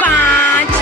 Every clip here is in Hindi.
5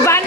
1